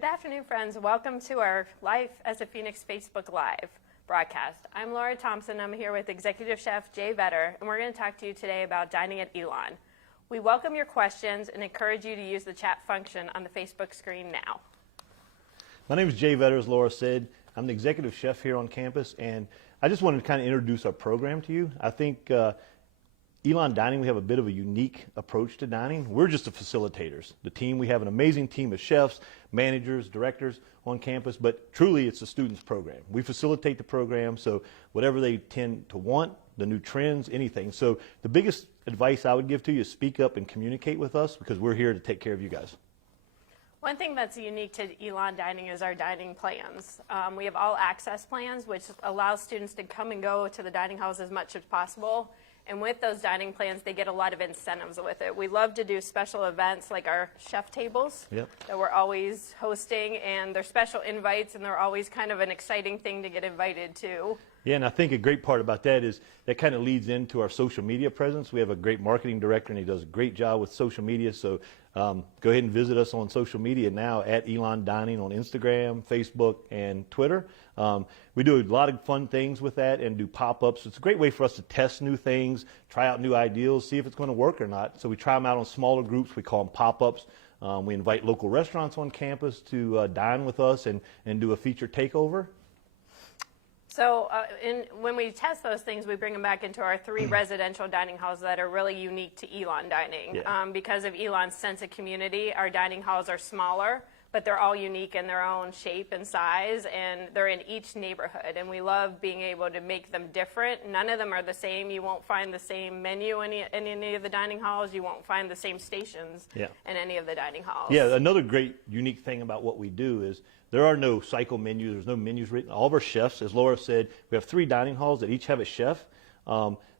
Good afternoon, friends. Welcome to our Life as a Phoenix Facebook Live broadcast. I'm Laura Thompson. I'm here with Executive Chef Jay Vetter, and we're going to talk to you today about dining at Elon. We welcome your questions and encourage you to use the chat function on the Facebook screen now. My name is Jay Vetter, as Laura said. I'm the executive chef here on campus, and I just wanted to kind of introduce our program to you. I think Elon Dining, we have a bit of a unique approach to dining. We're just the facilitators. The team, we have an amazing team of chefs, managers, directors on campus, but truly it's a students program. We facilitate the program, so whatever they tend to want, the new trends, anything. So the biggest advice I would give to you is speak up and communicate with us, because we're here to take care of you guys. One thing that's unique to Elon Dining is our dining plans. We have all access plans, which allows students to come and go to the dining halls as much as possible. And with those dining plans, they get a lot of incentives with it. We love to do special events like our chef tables that we're always hosting, and they're special invites, and they're always kind of an exciting thing to get invited to. Yeah, and I think a great part about that is that kind of leads into our social media presence. We have a great marketing director, and he does a great job with social media. So go ahead and visit us on social media now at Elon Dining on Instagram, Facebook, and Twitter. We do a lot of fun things with that and do pop-ups. It's a great way for us to test new things, try out new ideas, see if it's going to work or not. So we try them out on smaller groups. We call them pop-ups. We invite local restaurants on campus to dine with us and do a feature takeover. So when we test those things, we bring them back into our 3 residential dining halls that are really unique to Elon Dining. Yeah. Because of Elon's sense of community, our dining halls are smaller, but they're all unique in their own shape and size, and they're in each neighborhood. And we love being able to make them different. None of them are the same. You won't find the same menu in any of the dining halls. You won't find the same stations in any of the dining halls. Yeah, another great unique thing about what we do is there are no cycle menus. There's no menus written. All of our chefs, as Laura said, we have 3 dining halls that each have a chef.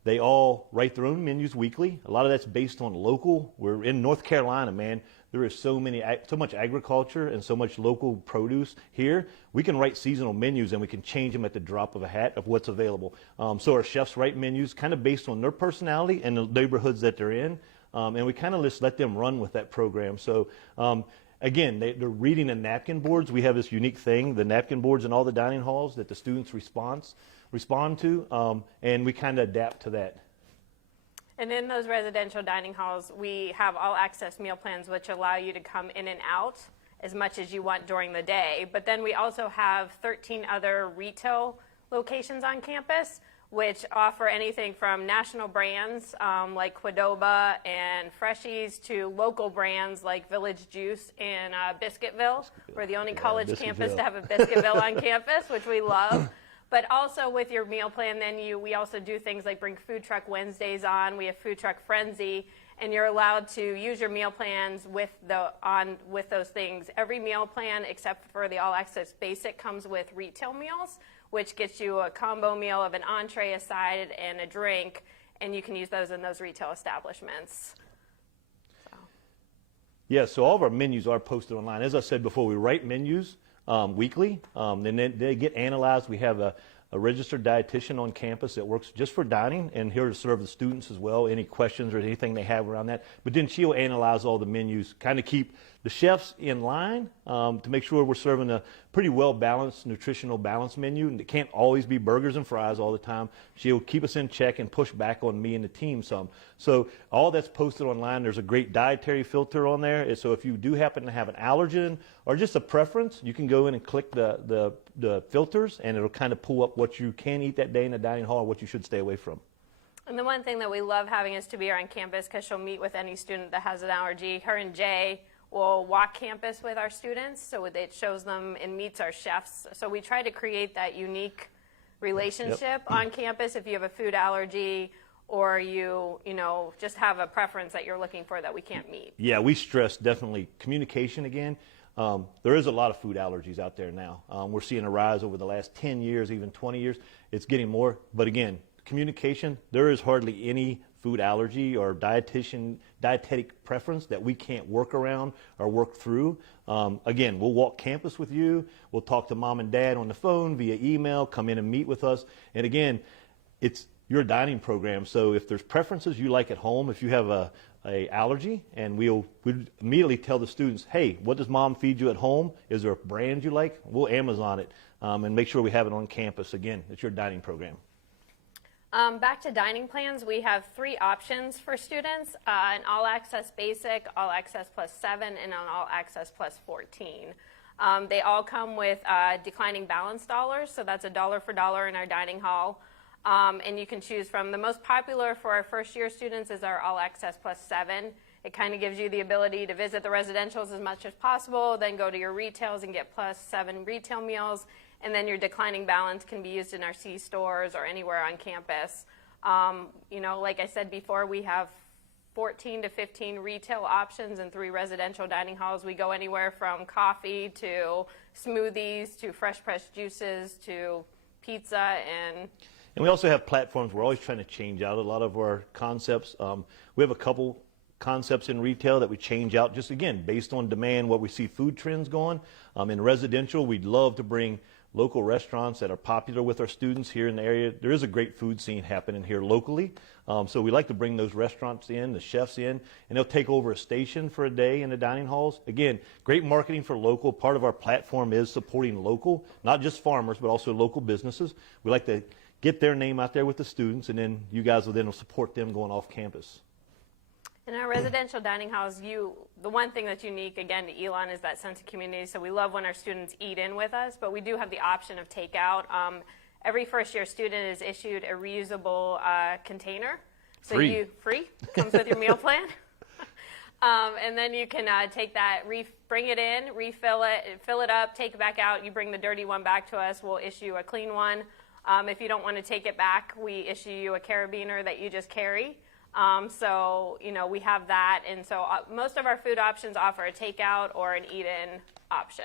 They all write their own menus weekly. A lot of that's based on local. We're in North Carolina, man. There is so much agriculture and so much local produce here. We can write seasonal menus and we can change them at the drop of a hat of what's available. So our chefs write menus kind of based on their personality and the neighborhoods that they're in. And we kind of just let them run with that program. So again, they're reading the napkin boards. We have this unique thing, the napkin boards in all the dining halls that the students respond to, and we kind of adapt to that. And in those residential dining halls, we have all access meal plans, which allow you to come in and out as much as you want during the day. But then we also have 13 other retail locations on campus, which offer anything from national brands like Qdoba and Freshies to local brands like Village Juice in Biscuitville. We're the only college campus to have a Biscuitville on campus, which we love. But also with your meal plan, then we also do things like bring Food Truck Wednesdays on. We have Food Truck Frenzy, and you're allowed to use your meal plans with those things. Every meal plan, except for the All Access Basic, comes with retail meals, which gets you a combo meal of an entree, a side, and a drink, and you can use those in those retail establishments. Yeah, so all of our menus are posted online. As I said before, we write menus weekly, and then they get analyzed. We have a registered dietitian on campus that works just for dining and here to serve the students as well, any questions or anything they have around that. But then she'll analyze all the menus, kind of keep the chefs in line to make sure we're serving a pretty well-balanced, nutritional balanced menu. And it can't always be burgers and fries all the time. She'll keep us in check and push back on me and the team some. So all that's posted online. There's a great dietary filter on there. So if you do happen to have an allergen or just a preference, you can go in and click the filters, and it'll kind of pull up what you can eat that day in the dining hall and what you should stay away from. And the one thing that we love having is to be here on campus, because she'll meet with any student that has an allergy. Her and Jay will walk campus with our students, so it shows them and meets our chefs. So we try to create that unique relationship on campus if you have a food allergy or you just have a preference that you're looking for that we can't meet. Yeah, we stress definitely communication again. There is a lot of food allergies out there now. We're seeing a rise over the last 10 years, even 20 years. It's getting more. But again, communication, there is hardly any food allergy or dietetic preference that we can't work around or work through. Again, we'll walk campus with you. We'll talk to mom and dad on the phone, via email, come in and meet with us. And again, it's your dining program. So if there's preferences you like at home, if you have a a allergy, and we'd immediately tell the students, hey, what does mom feed you at home? Is there a brand you like? We'll Amazon it and make sure we have it on campus. Again, it's your dining program. Back to dining plans, we have 3 options for students, an All Access Basic, All Access Plus 7, and an All Access Plus 14. They all come with declining balance dollars, so that's $1 for dollar in our dining hall. And you can choose from, the most popular for our first year students is our All Access Plus 7. It kind of gives you the ability to visit the residentials as much as possible, then go to your retails and get plus 7 retail meals, and then your declining balance can be used in our C stores or anywhere on campus. You know, like I said before, we have 14 to 15 retail options and 3 residential dining halls. We go anywhere from coffee to smoothies to fresh pressed juices to pizza and we also have platforms. We're always trying to change out a lot of our concepts. We have a couple concepts in retail that we change out just, again, based on demand, what we see food trends going. In residential, we'd love to bring local restaurants that are popular with our students here in the area. There is a great food scene happening here locally. So we like to bring those restaurants in, the chefs in, and they'll take over a station for a day in the dining halls. Again, great marketing for local. Part of our platform is supporting local, not just farmers, but also local businesses. We like to get their name out there with the students, and then you guys will then support them going off campus. In our residential dining halls, the one thing that's unique, again, to Elon is that sense of community. So we love when our students eat in with us, but we do have the option of takeout. Every first-year student is issued a reusable container. So free, comes with your meal plan. And then you can take that, bring it in, refill it, fill it up, take it back out. You bring the dirty one back to us. We'll issue a clean one. If you don't want to take it back, we issue you a carabiner that you just carry. So, you know, we have that. And so most of our food options offer a takeout or an eat-in option.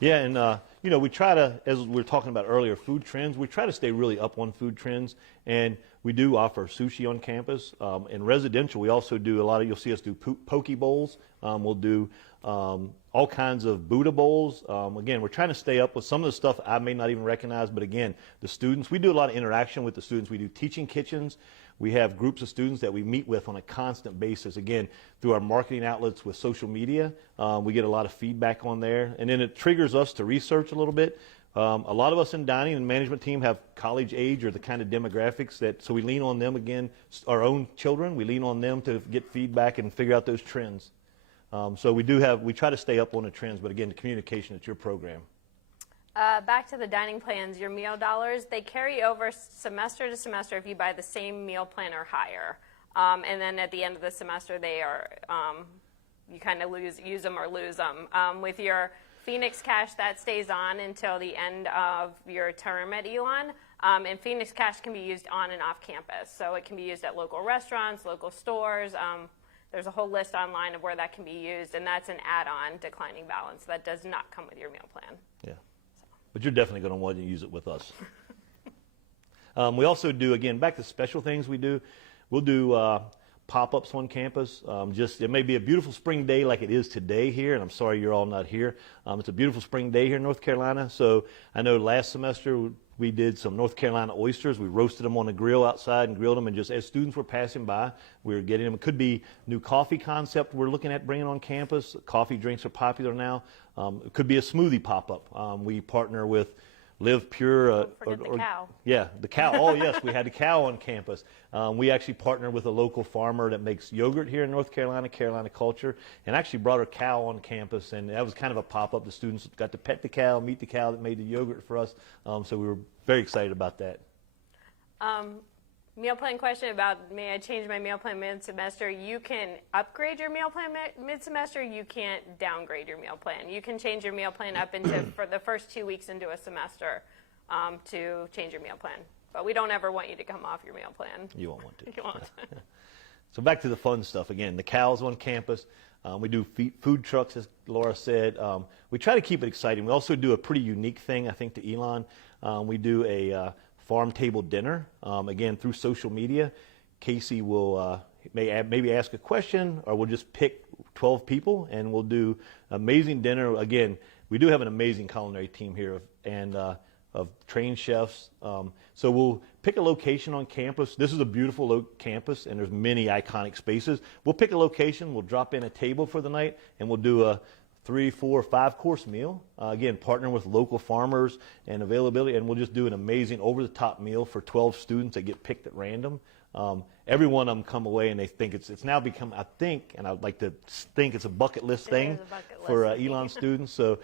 Yeah, and, you know, we try to, as we were talking about earlier, food trends, we try to stay really up on food trends. And we do offer sushi on campus. In residential, we also do a lot of, you'll see us do poke bowls. We'll do all kinds of Buddha bowls. Again, we're trying to stay up with some of the stuff I may not even recognize, but again, the students, we do a lot of interaction with the students. We do teaching kitchens. We have groups of students that we meet with on a constant basis. Again, through our marketing outlets with social media, we get a lot of feedback on there. And then it triggers us to research a little bit. A lot of us in dining and management team have college age or the kind of demographics that, so we lean on them again, our own children, we lean on them to get feedback and figure out those trends. So we try to stay up on the trends, but again, the communication, it's your program. Back to the dining plans, your meal dollars, they carry over semester to semester if you buy the same meal plan or higher. And then at the end of the semester, they are, you kind of use them or lose them. With your Phoenix Cash, that stays on until the end of your term at Elon. And Phoenix Cash can be used on and off campus. So it can be used at local restaurants, local stores. There's a whole list online of where that can be used, and that's an add-on declining balance. That does not come with your meal plan. Yeah, but you're definitely going to want to use it with us. We also do, again, back to special things we do. We'll do pop-ups on campus. It may be a beautiful spring day like it is today here, and I'm sorry you're all not here. It's a beautiful spring day here in North Carolina. So I know last semester we did some North Carolina oysters. We roasted them on the grill outside and grilled them, and just as students were passing by, we were getting them. It could be new coffee concept we're looking at bringing on campus. Coffee drinks are popular now. It could be a smoothie pop-up. We partner with Live Pure. Don't forget the cow. Yeah, the cow. Oh, yes, we had the cow on campus. We actually partnered with a local farmer that makes yogurt here in North Carolina, Carolina Culture, and actually brought our cow on campus, and that was kind of a pop-up. The students got to pet the cow, meet the cow that made the yogurt for us, so we were very excited about that. Meal plan question about, may I change my meal plan mid-semester? You can upgrade your meal plan mid-semester. You can't downgrade your meal plan. You can change your meal plan up into, for the first 2 weeks into a semester to change your meal plan. But we don't ever want you to come off your meal plan. You won't want to. You won't. So back to the fun stuff. Again, the cows on campus. We do food trucks, as Laura said. We try to keep it exciting. We also do a pretty unique thing, I think, to Elon. We do a farm table dinner, again, through social media. Casey will maybe ask a question, or we'll just pick 12 people, and we'll do amazing dinner. Again, we do have an amazing culinary team here, and of trained chefs. So we'll pick a location on campus. This is a beautiful campus, and there's many iconic spaces. We'll pick a location, we'll drop in a table for the night, and we'll do a 3, 4, 5-course meal. Again, partnering with local farmers and availability, and we'll just do an amazing over-the-top meal for 12 students that get picked at random. Every one of them come away and they think it's now become, I think, and I'd like to think it's a bucket list thing for Elon students. So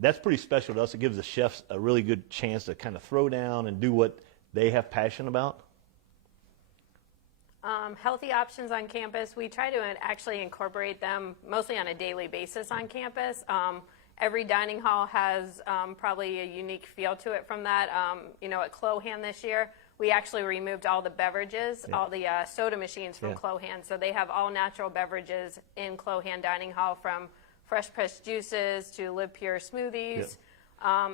that's pretty special to us. It gives the chefs a really good chance to kind of throw down and do what they have passion about. Healthy options on campus, we try to actually incorporate them mostly on a daily basis on campus. Every dining hall has probably a unique feel to it from that. At Clohan this year, we actually removed all the beverages, all the soda machines from Clohan. So they have all natural beverages in Clohan Dining Hall, from fresh pressed juices to Live Pure smoothies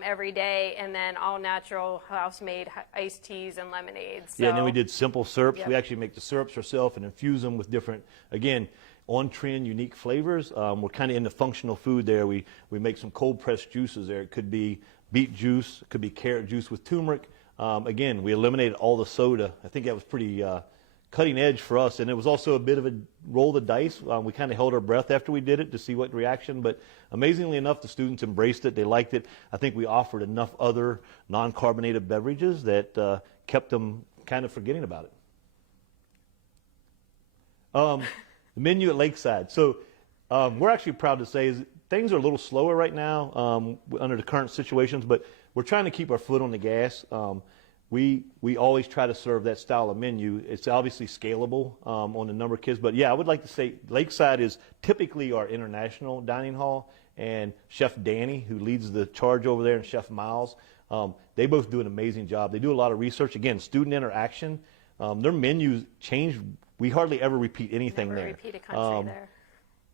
every day, and then all natural house-made iced teas and lemonades. So, and then we did simple syrups. We actually make the syrups ourselves and infuse them with different, again, on-trend, unique flavors. We're kind of into functional food there. We make some cold-pressed juices there. It could be beet juice, it could be carrot juice with turmeric. Again, we eliminated all the soda. I think that was pretty cutting edge for us, and it was also a bit of a roll the dice. We kind of held our breath after we did it to see what reaction, but amazingly enough, the students embraced it. They liked it. I think we offered enough other non-carbonated beverages that kept them kind of forgetting about it. The menu at Lakeside. So we're actually proud to say things are a little slower right now under the current situations, but we're trying to keep our foot on the gas. We always try to serve that style of menu. It's obviously scalable on the number of kids, but yeah, I would like to say Lakeside is typically our international dining hall, and Chef Danny, who leads the charge over there, and Chef Miles, they both do an amazing job. They do a lot of research. Again, student interaction. Their menus change. We hardly ever repeat anything Never there. Repeat a country there.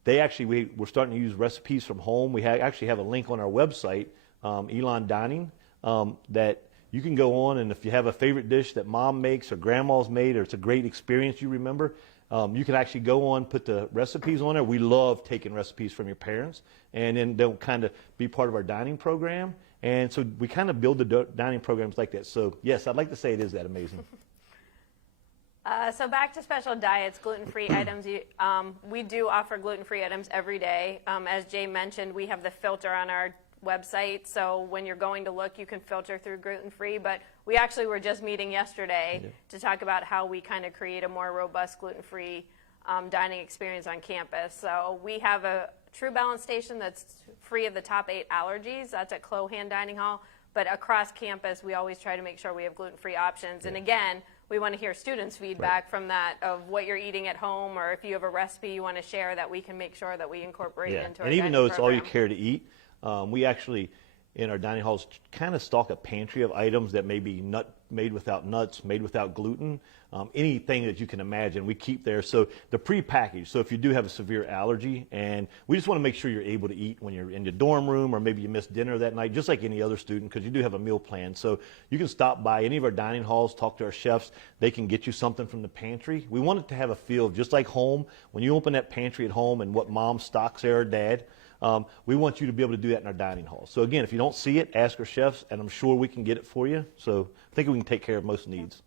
They actually, we're starting to use recipes from home. We actually have a link on our website, Elon Dining, that you can go on, and if you have a favorite dish that mom makes or grandma's made, or it's a great experience you remember, you can actually go on, put the recipes on there. We love taking recipes from your parents, and then they'll kind of be part of our dining program. And so we kind of build the dining programs like that. So yes, I'd like to say it is that amazing. So back to special diets, gluten-free items. We do offer gluten-free items every day. As Jay mentioned, we have the filter on our website, so when you're going to look, you can filter through gluten-free. But we actually were just meeting yesterday to talk about how we kind of create a more robust gluten-free dining experience on campus. So we have a True Balance station that's free of the top 8 allergies. That's at Clohan Dining Hall. But across campus, we always try to make sure we have gluten-free options. And again, we want to hear students' feedback from that, of what you're eating at home, or if you have a recipe you want to share, that we can make sure that we incorporate it into our and even dining though it's all you program. care to eat, we actually, in our dining halls, kind of stock a pantry of items that may be made without nuts, made without gluten, anything that you can imagine, we keep there. So the prepackaged. So if you do have a severe allergy, and we just want to make sure you're able to eat when you're in your dorm room, or maybe you missed dinner that night, just like any other student, because you do have a meal plan. So you can stop by any of our dining halls, talk to our chefs. They can get you something from the pantry. We want it to have a feel just like home. When you open that pantry at home and what mom stocks there, or dad, we want you to be able to do that in our dining hall. So again, if you don't see it, ask our chefs, and I'm sure we can get it for you. So I think we can take care of most needs.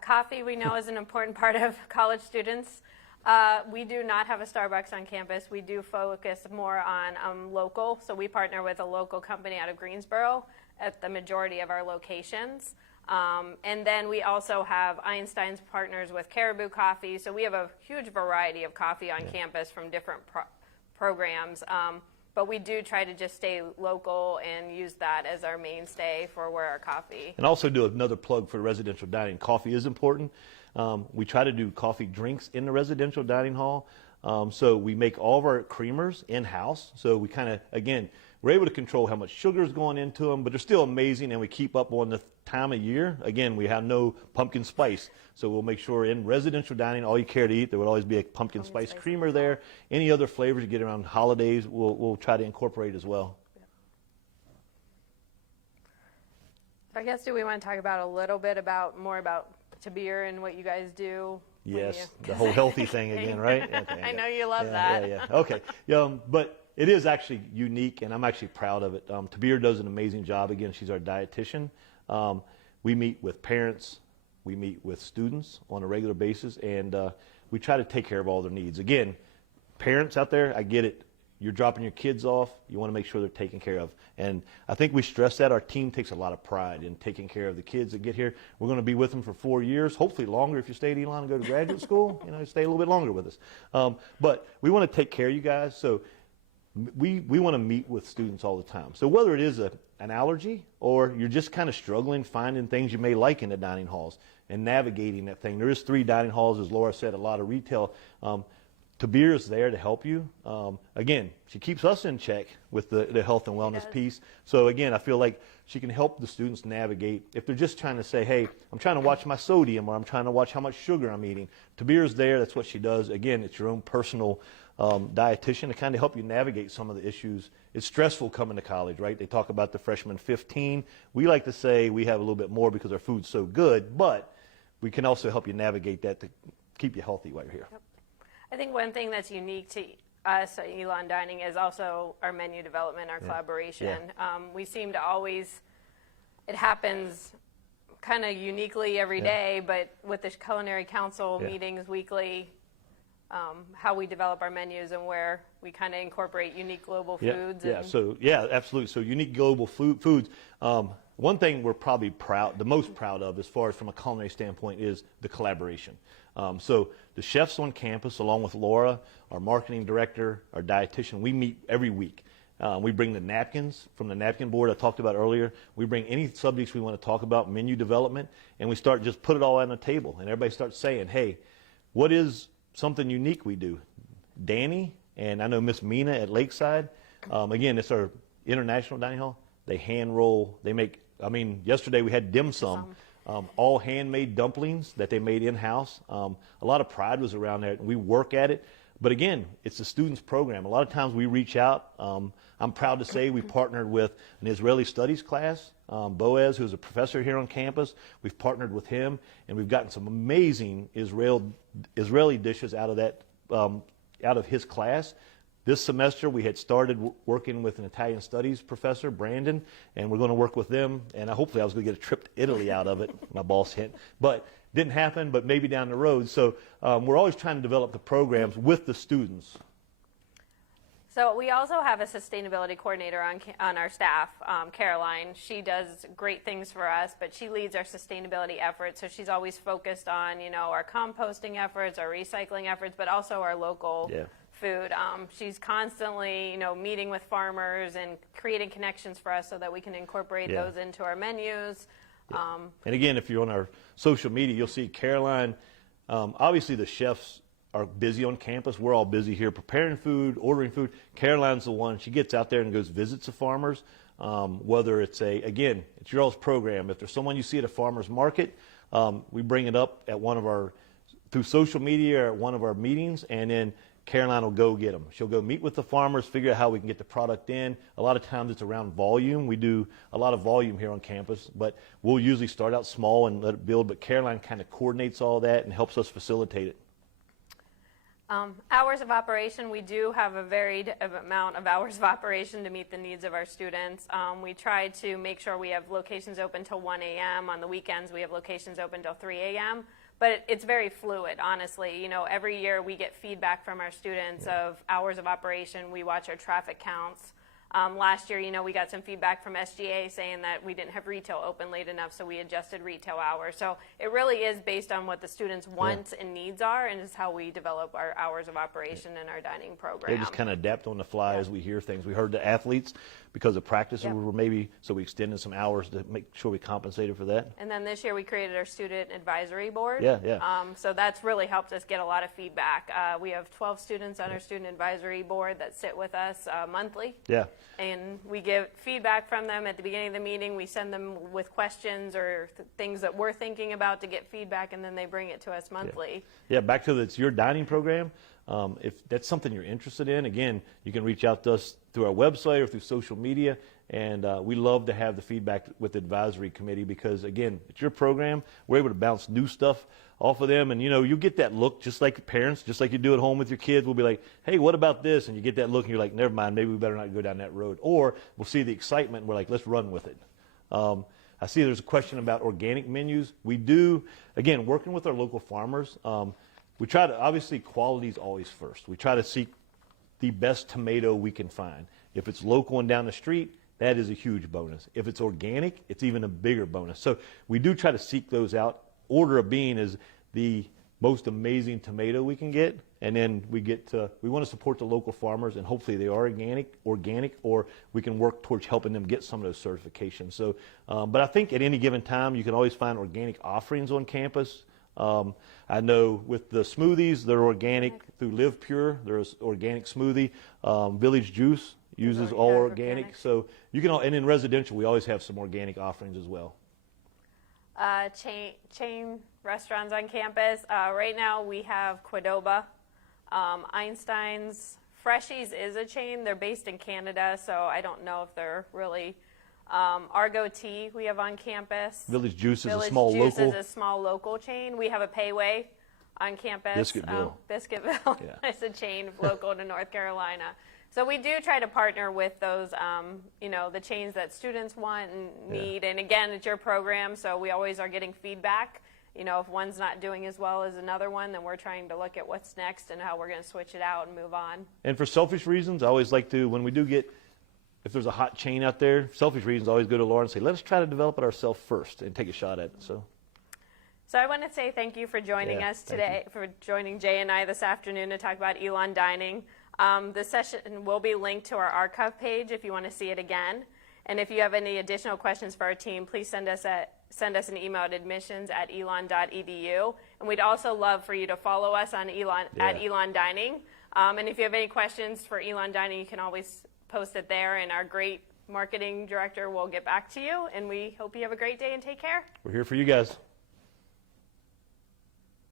Coffee, we know, is an important part of college students. We do not have a Starbucks on campus. We do focus more on local. So we partner with a local company out of Greensboro at the majority of our locations. And then we also have Einstein's partners with Caribou Coffee. So we have a huge variety of coffee on campus from different programs. But we do try to just stay local and use that as our mainstay for where our coffee. And also do another plug for residential dining. Coffee is important. We try to do coffee drinks in the residential dining hall. So we make all of our creamers in-house. So we kind of, again, we're able to control how much sugar is going into them, but they're still amazing, and we keep up on the time of year. Again, we have no pumpkin spice. So we'll make sure in residential dining, all you care to eat, there would always be a pumpkin spice creamer there. Any other flavors you get around holidays, we'll try to incorporate as well. So I guess, do we want to talk about a little bit more about Tabir and what you guys do? Yes, the whole healthy thing again, right? Okay, I know you love that. Yeah. Okay. But it is actually unique, and I'm actually proud of it. Tabir does an amazing job. Again, she's our dietitian. We meet with parents, we meet with students on a regular basis, and we try to take care of all their needs. Again, parents out there, I get it. You're dropping your kids off. You want to make sure they're taken care of. And I think we stress that. Our team takes a lot of pride in taking care of the kids that get here. We're going to be with them for 4 years, hopefully longer if you stay at Elon and go to graduate school. Stay a little bit longer with us. But we want to take care of you guys. So we want to meet with students all the time. So whether it is an allergy or you're just kind of struggling finding things you may like in the dining halls and navigating that thing. There is 3 dining halls, as Laura said, a lot of retail. Tabir is there to help you. Again, she keeps us in check with the health and wellness piece. So again, I feel like she can help the students navigate. If they're just trying to say, hey, I'm trying to watch my sodium or I'm trying to watch how much sugar I'm eating, Tabir is there. That's what she does. Again, it's your own personal dietitian to kind of help you navigate some of the issues. It's stressful coming to college, right? They talk about the freshman 15. We like to say we have a little bit more because our food's so good, but we can also help you navigate that to keep you healthy while you're here. Yep. I think one thing that's unique to us at Elon Dining is also our menu development, our collaboration. Yeah. We seem to always, it happens kind of uniquely every day, but with the Culinary Council meetings weekly, how we develop our menus and where we kind of incorporate unique global foods. Absolutely. So unique global foods. One thing we're probably the most proud of as far as from a culinary standpoint is the collaboration. So the chefs on campus, along with Laura, our marketing director, our dietitian, we meet every week. We bring the napkins from the napkin board I talked about earlier. We bring any subjects we want to talk about, menu development, and we start just put it all on the table. And everybody starts saying, hey, what is something unique we do? Danny, and I know Miss Mina at Lakeside, again, it's our international dining hall. They hand roll, yesterday we had dim sum. All handmade dumplings that they made in-house. A lot of pride was around there, and we work at it. But again, it's a student's program. A lot of times we reach out. I'm proud to say we partnered with an Israeli studies class, Boaz, who's a professor here on campus. We've partnered with him, and we've gotten some amazing Israeli dishes out of his class. This semester, we had started working with an Italian studies professor, Brandon, and we're going to work with them. And hopefully I was going to get a trip to Italy out of it, my boss hint. But didn't happen, but maybe down the road. So we're always trying to develop the programs with the students. So we also have a sustainability coordinator on our staff, Caroline. She does great things for us, but she leads our sustainability efforts. So she's always focused on, our composting efforts, our recycling efforts, but also our local food. She's constantly, meeting with farmers and creating connections for us so that we can incorporate those into our menus. And again, if you're on our social media, you'll see Caroline. Obviously, the chefs are busy on campus. We're all busy here preparing food, ordering food. Caroline's the one. She gets out there and goes visits the farmers. Whether it's it's your all's program. If there's someone you see at a farmer's market, we bring it up at through social media or at one of our meetings, and then Caroline will go get them. She'll go meet with the farmers, figure out how we can get the product in. A lot of times it's around volume. We do a lot of volume here on campus, but we'll usually start out small and let it build. But Caroline kind of coordinates all that and helps us facilitate it. Hours of operation, we do have a varied amount of hours of operation to meet the needs of our students. We try to make sure we have locations open till 1 a.m. On the weekends, we have locations open till 3 a.m. But it's very fluid, honestly. Every year we get feedback from our students of hours of operation. We watch our traffic counts. Last year, we got some feedback from SGA saying that we didn't have retail open late enough, so we adjusted retail hours. So it really is based on what the students' wants and needs are, and is how we develop our hours of operation in our dining program. They just kind of adapt on the fly as we hear things. We heard the athletes, because the practices were so we extended some hours to make sure we compensated for that. And then this year we created our student advisory board. So that's really helped us get a lot of feedback. We have 12 students on our student advisory board that sit with us monthly. And we get feedback from them at the beginning of the meeting. We send them with questions or things that we're thinking about to get feedback, and then they bring it to us monthly. Back to it's your dining program. If that's something you're interested in, again, you can reach out to us through our website or through social media. And we love to have the feedback with the advisory committee because, again, it's your program. We're able to bounce new stuff off of them. And, you know, you get that look just like parents, just like you do at home with your kids. We'll be like, hey, what about this? And you get that look and you're like, never mind, maybe we better not go down that road. Or we'll see the excitement and we're like, let's run with it. I see there's a question about organic menus. We do, again, working with our local farmers, we try to, obviously, quality is always first. We try to seek the best tomato we can find. If it's local and down the street, that is a huge bonus. If it's organic, it's even a bigger bonus. So we do try to seek those out. Order of being is the most amazing tomato we can get, and then we want to support the local farmers, and hopefully they are organic, or we can work towards helping them get some of those certifications. So, but I think at any given time, you can always find organic offerings on campus. I know with the smoothies, they're organic through Live Pure. There's organic smoothie. Village Juice uses all organic. So you can, and in residential, we always have some organic offerings as well. Chain restaurants on campus. Right now we have Qdoba, Einstein's. Freshies is a chain. They're based in Canada, so I don't know if they're really. Argo Tea we have on campus. Village Juice is a small local chain. We have a Payway on campus. Biscuitville. Yeah. It's a chain local to North Carolina. So we do try to partner with those, you know, the chains that students want and need. And again, it's your program, so we always are getting feedback. You know, if one's not doing as well as another one, then we're trying to look at what's next and how we're going to switch it out and move on. And for selfish reasons, I always like to, when we do get, if there's a hot chain out there, selfish reasons, I always go to Laura and say, let's try to develop it ourselves first and take a shot at it. So I want to say thank you for joining us today, for joining Jay and I this afternoon to talk about Elon Dining. The session will be linked to our archive page if you want to see it again. And if you have any additional questions for our team, please send us an email at admissions@elon.edu. And we'd also love for you to follow us on at Elon Dining. And if you have any questions for Elon Dining, you can always post it there, and our great marketing director will get back to you. And we hope you have a great day and take care. We're here for you guys.